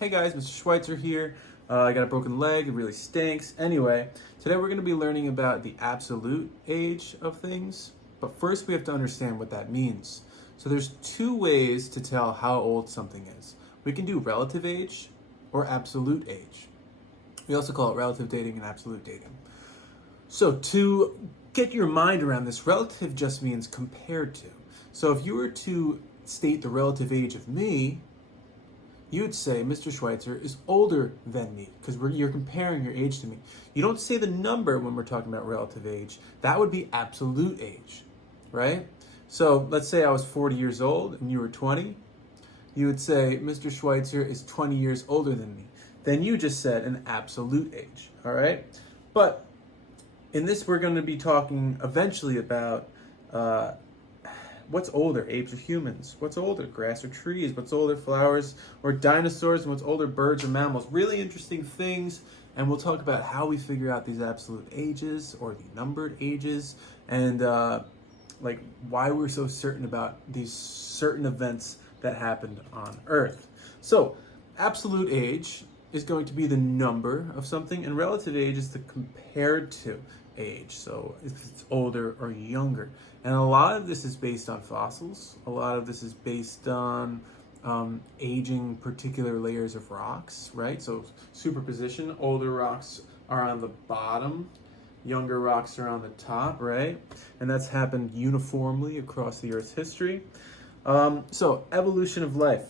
Hey guys, Mr. Schweitzer here. I got a broken leg, it really stinks. Anyway, today we're going to be learning about the absolute age of things, but first we have to understand what that means. So there's two ways to tell how old something is. We can do relative age or absolute age. We also call it relative dating and absolute dating. So to get your mind around this, relative just means compared to. So if you were to state the relative age of me, you'd say Mr. Schweitzer is older than me because you're comparing your age to me. You don't say the number when we're talking about relative age. That would be absolute age, right? So let's say I was 40 years old and you were 20. You would say Mr. Schweitzer is 20 years older than me. Then you just said an absolute age, all right? But in this, we're going to be talking eventually about what's older, apes or humans? What's older, grass or trees? What's older, flowers or dinosaurs? And what's older, birds or mammals? Really interesting things. And we'll talk about how we figure out these absolute ages or the numbered ages, and like why we're so certain about these certain events that happened on Earth. So absolute age is going to be the number of something, and relative age is the compared to age, so if it's older or younger. And a lot of this is based on fossils. A lot of this is based on aging particular layers of rocks, right? So superposition, older rocks are on the bottom, younger rocks are on the top, right? And that's happened uniformly across the Earth's history. So evolution of life.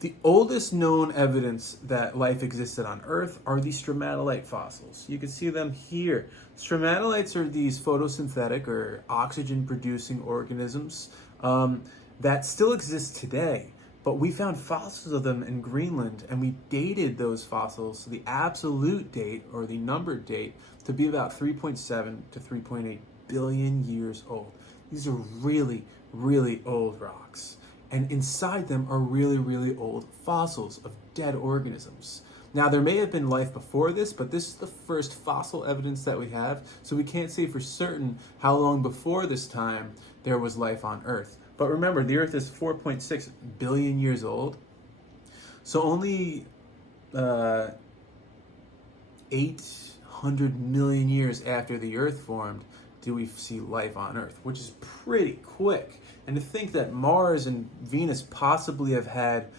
The oldest known evidence that life existed on Earth are the stromatolite fossils. You can see them here. Stromatolites are these photosynthetic or oxygen-producing organisms that still exist today. But we found fossils of them in Greenland, and we dated those fossils, the absolute date or the numbered date, to be about 3.7 to 3.8 billion years old. These are really, really old rocks. And inside them are really, really old fossils of dead organisms. Now, there may have been life before this, but this is the first fossil evidence that we have, so we can't say for certain how long before this time there was life on Earth. But remember, the Earth is 4.6 billion years old, so only 800 million years after the Earth formed do we see life on Earth, which is pretty quick. And to think that Mars and Venus possibly have had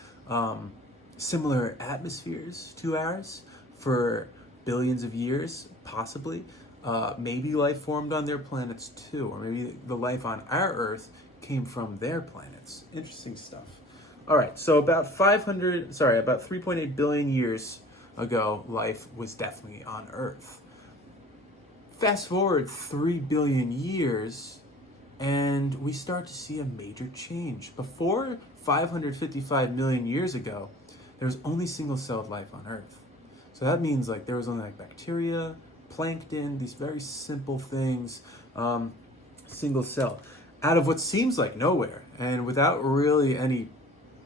similar atmospheres to ours for billions of years, possibly. Maybe life formed on their planets too, or maybe the life on our Earth came from their planets. Interesting stuff. All right, so about 3.8 billion years ago, life was definitely on Earth. Fast forward 3 billion years, and we start to see a major change. Before 555 million years ago, there was only single-celled life on Earth. So that means like there was only like bacteria, plankton, these very simple things, single cell, out of what seems like nowhere, and without really any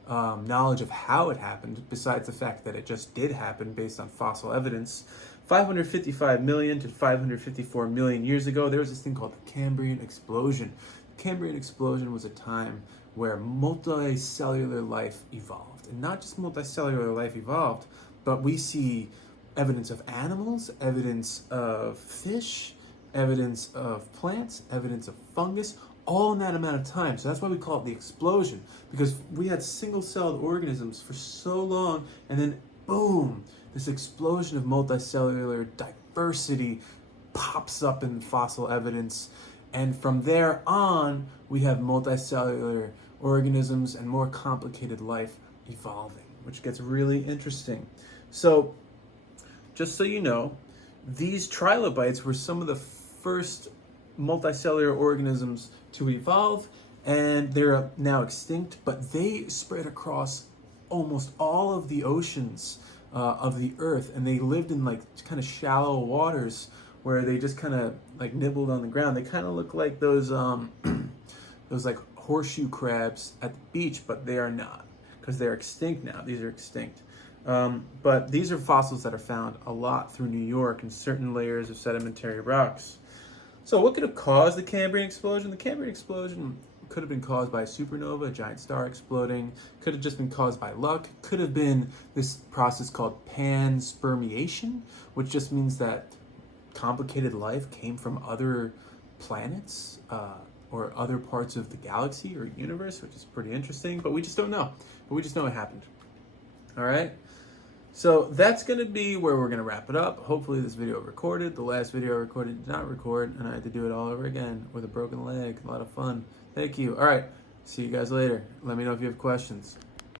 knowledge of how it happened, besides the fact that it just did happen based on fossil evidence. 555 million to 554 million years ago, there was this thing called the Cambrian Explosion. The Cambrian Explosion was a time where multicellular life evolved. And not just multicellular life evolved, but we see evidence of animals, evidence of fish, evidence of plants, evidence of fungus, all in that amount of time. So that's why we call it the explosion, because we had single-celled organisms for so long, and then boom, this explosion of multicellular diversity pops up in fossil evidence. And from there on, we have multicellular organisms and more complicated life evolving, which gets really interesting. So just so you know, these trilobites were some of the first multicellular organisms to evolve, and they're now extinct, but they spread across almost all of the oceans of the Earth, and they lived in like kind of shallow waters where they just kind of like nibbled on the ground. They kind of look like those those like horseshoe crabs at the beach, but they are not, because they're extinct now. These are extinct. But these are fossils that are found a lot through New York in certain layers of sedimentary rocks. So what could have caused the Cambrian explosion? The Cambrian explosion Could have been caused by a supernova, a giant star exploding. Could have just been caused by luck. Could have been this process called panspermiation, which just means that complicated life came from other planets or other parts of the galaxy or universe, which is pretty interesting, but we just don't know. But we just know it happened. All right? So that's going to be where we're going to wrap it up. Hopefully this video recorded. The last video I recorded did not record, and I had to do it all over again with a broken leg. A lot of fun. Thank you. All right. See you guys later. Let me know if you have questions.